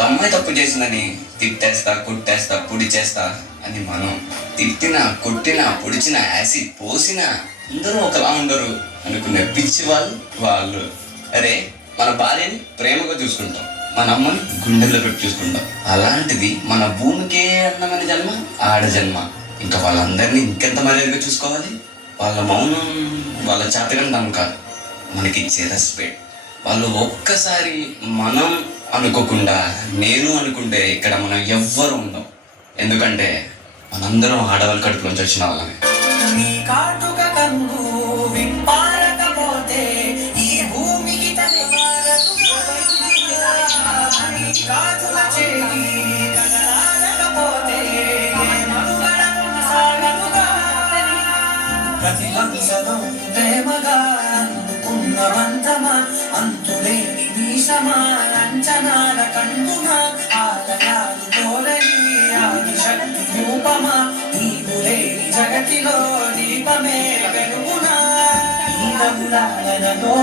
ఒక అమ్మాయి తప్పు చేసిందని తిట్టేస్తా, కొట్టేస్తా, పొడి చేస్తా అని మనం తిట్టినా, కొట్టినా, పొడిచినా, యాసిడ్ పోసినా అందరూ ఒకలా ఉండరు అనుకునే పిచ్చి వాళ్ళు. అరే, మన భార్యని ప్రేమగా చూసుకుంటాం, మన అమ్మని గుండెల్లో పెట్టి చూసుకుంటాం. అలాంటిది మన భూమికే అన్నమైన జన్మ ఆడ జన్మ. ఇంకా వాళ్ళందరినీ ఇంకెంత మర్యాదగా చూసుకోవాలి. వాళ్ళ మౌనం వాళ్ళ చేతకండం కాదు, మనకిచ్చే రెస్పెక్ట్. వాళ్ళు ఒక్కసారి మనం అనుకోకుండా నేను అనుకుంటే ఇక్కడ మనం ఎవ్వరు ఉండం. ఎందుకంటే మనందరం ఆడవాళ్ళ కడుపులోంచి వచ్చిన వాళ్ళమే. ప్రతి వంశం ప్రేమగా అందుకున్నవంతమా, అంతులేని నీశమా, అంచనాల కందుమా, ఆలయాలు కోరని ఆదిశక్తి రూపమా, నీవు లేని జగతిలో దీపమే వెలుగునా. నీలములాలలో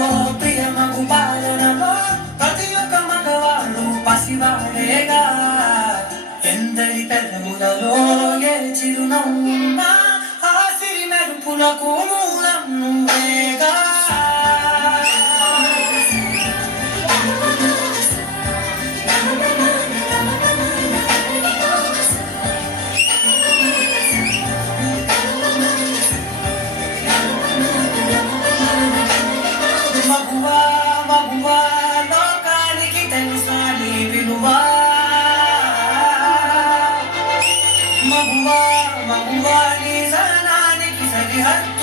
ప్రియమగు పాలనలో ప్రతి ఒక్క మగవాడు పసివాడేగా. ఎందరి పెదవులలో ఏ చిరునవ్వున్నా మెరుపులకు మూలం నువ్వేగా. మగువా మగువా లోకానికి తెలుసా నీ విలువా. మగువా మగువా నీ సహనానికి సరిహద్దు